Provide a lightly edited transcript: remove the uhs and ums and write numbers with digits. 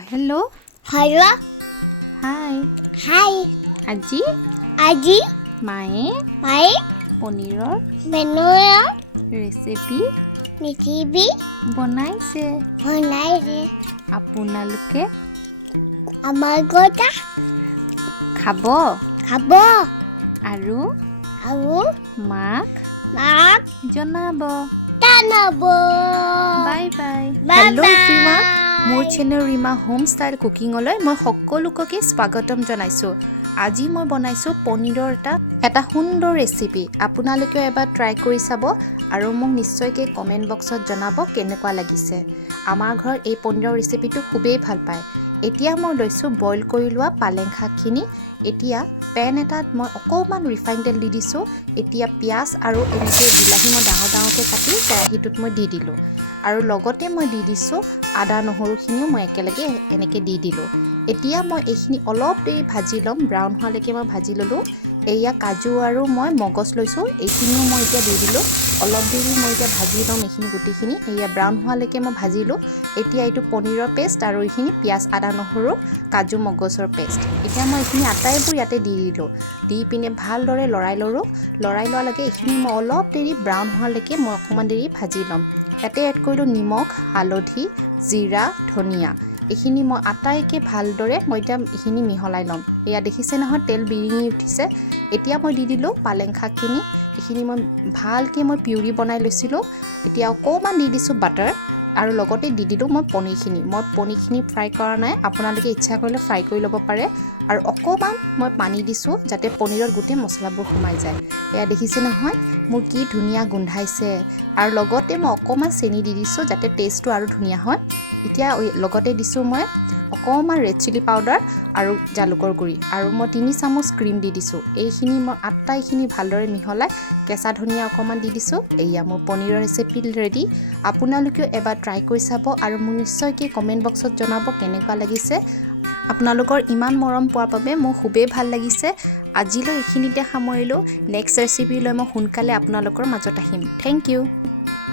Hello. Hello. Hi. Hi. Aji. Aji. Mae. Mai. Paneer. Paneer. Recipe. Recipe. Banaise. Banaye. আপোনালোকে আমাৰ গটা খাব খাব আৰু আৰু মাক মাক জনাব টানাব bye bye Bye hello' bye. Everyone মোৰ চেনেল ৰীমা হোম ষ্টাইল কুকিঙলৈ মই সকলোকে স্বাগতম জনাইছোঁ আজি মই বনাইছোঁ পনীৰৰ এটা সুন্দৰ ৰেচিপি আপোনালোকেও এবাৰ ট্ৰাই কৰি চাব আৰু মোক নিশ্চয়কৈ কমেণ্ট বক্সত জনাব কেনেকুৱা লাগিছে আমাৰ ঘৰত এই পনীৰৰ ৰেচিপিটো খুবেই ভাল পায় এতিয়া মই লৈছোঁ বইল কৰি লোৱা পালেং শাকখিনি এতিয়া পেন এটাত মই অকণমান ৰিফাইন তেল দি দিছোঁ এতিয়া পিঁয়াজ আৰু এনেকৈ বিলাহী মই ডাঙৰকৈ কাটি কেৰাহীটোত মই দি দিলোঁ আৰু লগতে মই দি দিছোঁ আদা নহৰুখিনিও মই একেলগে এনেকৈ দি দিলোঁ এতিয়া মই এইখিনি অলপ দেৰি ভাজি ল'ম ব্ৰাউন হোৱালৈকে মই ভাজি ল'লোঁ এয়া কাজু আৰু মই মগজ লৈছোঁ এইখিনিও মই এতিয়া দি দিলোঁ অলপ দেৰি মই এতিয়া ভাজি ল'ম এইখিনি গোটেইখিনি এয়া ব্ৰাউন হোৱালৈকে মই ভাজিলোঁ এতিয়া এইটো পনীৰৰ পেষ্ট আৰু এইখিনি পিঁয়াজ আদা নহৰু কাজু মগজৰ পেষ্ট এতিয়া মই এইখিনি আটাইবোৰ ইয়াতে দি দিলোঁ দি পিনে ভালদৰে লৰাই লোৱাৰ লগে এইখিনি মই অলপ দেৰি ব্ৰাউন হোৱালৈকে মই অকণমান দেৰি ভাজি ল'ম ইয়াতে এড কৰিলোঁ নিমখ হালধি জিৰা ধনিয়া এইখিনি মই আটাইকৈ ভালদৰে মই এতিয়া এইখিনি মিহলাই ল'ম এয়া দেখিছে নহয় তেল বিৰিঙি উঠিছে এতিয়া মই দি দিলোঁ পালেং শাকখিনি এইখিনি মই ভালকৈ মই পিউৰি বনাই লৈছিলোঁ এতিয়া অকণমান দি দিছোঁ বাটাৰ আৰু লগতে দি দিলোঁ মই পনীৰখিনি ফ্ৰাই কৰা নাই আপোনালোকে ইচ্ছা কৰিলে ফ্ৰাই কৰি ল'ব পাৰে আৰু অকণমান মই পানী দিছোঁ যাতে পনীৰত গোটেই মছলাবোৰ সোমাই যায় এয়া দেখিছে নহয় মোৰ কি ধুনীয়া গোন্ধাইছে আৰু লগতে মই অকণমান চেনি দি দিছোঁ যাতে টেষ্টটো আৰু ধুনীয়া হয় এতিয়া লগতে দিছোঁ মই অকণমান ৰেড চিলি পাউডাৰ আৰু জালুকৰ গুড়ি আৰু মই 3 চামুচ ক্ৰীম দি দিছোঁ এইখিনি মই আটাইখিনি ভালদৰে মিহলাই কেঁচা ধনিয়া অকণমান দি দিছোঁ এয়া মোৰ পনীৰৰ ৰেচিপি ৰেডি আপোনালোকেও এবাৰ ট্ৰাই কৰি চাব আৰু মোক নিশ্চয়কৈ কমেণ্ট বক্সত জনাব কেনেকুৱা লাগিছে আপোনালোকৰ ইমান মৰম পোৱাৰ বাবে মোৰ খুবেই ভাল লাগিছে আজিলৈ এইখিনিতে সামৰিলোঁ নেক্সট ৰেচিপি লৈ মই সোনকালে আপোনালোকৰ মাজত আহিম থেংক ইউ